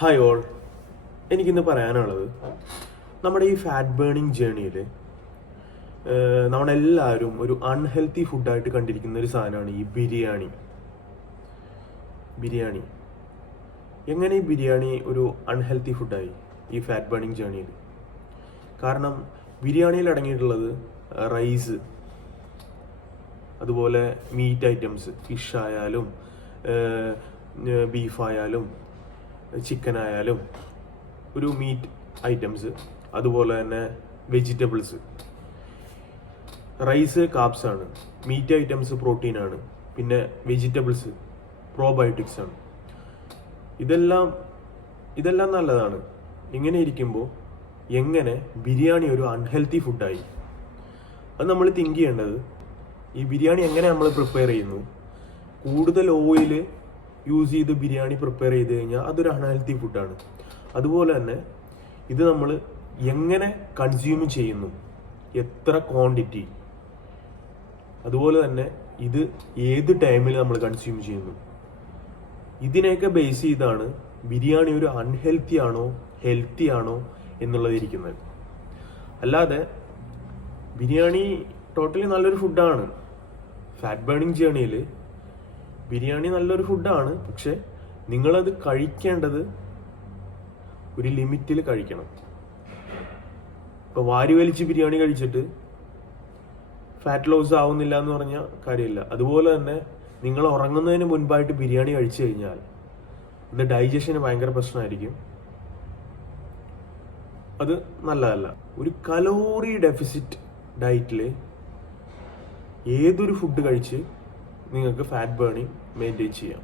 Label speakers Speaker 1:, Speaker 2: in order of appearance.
Speaker 1: Hi all എനിക്കിന്ന് പറയാനുള്ളത് നമ്മുടെ ഈ ഫാറ്റ് ബേണിംഗ് ജേണിയിൽ നമ്മളെല്ലാവരും ഒരു അൺഹെൽത്തി ഫുഡായിട്ട് കണ്ടിരിക്കുന്ന ഒരു സാധനമാണ് ഈ ബിരിയാണി. ബിരിയാണി. എങ്ങനെ ഈ ബിരിയാണി ഒരു അൺഹെൽത്തി ഫുഡായി ഈ ഫാറ്റ് ബേണിംഗ് ജേണിയിൽ കാരണം ബിരിയാണിയിൽ അടങ്ങിയിട്ടുള്ളത് റൈസ് അതുപോലെ മീറ്റ് ഐറ്റംസ് ഫിഷ് ആയാലും ബീഫ് ആയാലും ചിക്കൻ ആയാലും ഒരു മീറ്റ് ഐറ്റംസ് അതുപോലെ തന്നെ വെജിറ്റബിൾസ് റൈസ് കാപ്സ് ആണ്. മീറ്റ് ഐറ്റംസ് പ്രോട്ടീൻ ആണ്. പിന്നെ വെജിറ്റബിൾസ് പ്രോബയോട്ടിക്സ് ആണ്. ഇതെല്ലാം ഇതെല്ലാം നല്ലതാണ്. ഇങ്ങനെ ഇരിക്കുമ്പോൾ എങ്ങനെ ബിരിയാണി ഒരു അൺഹെൽത്തി ഫുഡായി അത് നമ്മൾ തിങ്ക് ചെയ്യേണ്ടത് ഈ ബിരിയാണി എങ്ങനെ നമ്മൾ പ്രിപ്പയർ ചെയ്യുന്നു? കൂടുതൽ ഓയിൽ യൂസ് ചെയ്ത് ബിരിയാണി പ്രിപ്പയർ ചെയ്ത് കഴിഞ്ഞാൽ അതൊരു അൺഹെൽത്തി ഫുഡാണ് അതുപോലെ തന്നെ ഇത് നമ്മൾ എങ്ങനെ കൺസ്യൂം ചെയ്യുന്നു? എത്ര ക്വാണ്ടിറ്റി അതുപോലെ തന്നെ ഇത് ഏത് ടൈമിൽ നമ്മൾ കൺസ്യൂം ചെയ്യുന്നു? ഇതിനെയൊക്കെ ബേസ് ചെയ്താണ് ബിരിയാണി ഒരു അൺഹെൽത്തി ആണോ ഹെൽത്തി ആണോ എന്നുള്ളതിരിക്കുന്നത് അല്ലാതെ ബിരിയാണി ടോട്ടലി നല്ലൊരു ഫുഡാണ് ഫാറ്റ് ബേണിംഗ് ജേണിയിൽ ബിരിയാണി നല്ലൊരു ഫുഡാണ് പക്ഷെ നിങ്ങളത് കഴിക്കേണ്ടത് ഒരു ലിമിറ്റിൽ കഴിക്കണം. ഇപ്പൊ വാരി വലിച്ച് ബിരിയാണി കഴിച്ചിട്ട് ഫാറ്റ് ലോസ് ആവുന്നില്ല എന്ന് പറഞ്ഞ കാര്യമില്ല അതുപോലെ തന്നെ നിങ്ങൾ ഉറങ്ങുന്നതിന് മുൻപായിട്ട് ബിരിയാണി കഴിച്ചു കഴിഞ്ഞാൽ ഇത് ഡൈജഷന് ഭയങ്കര പ്രശ്നമായിരിക്കും. അത് നല്ലതല്ല. ഒരു കലോറി ഡെഫിസിറ്റ് ഡയറ്റിൽ ഏതൊരു ഫുഡ് കഴിച്ച് നിങ്ങൾക്ക് ഫാറ്റ് ബേണിംഗ് മെയിന്റെയിൻ ചെയ്യാം.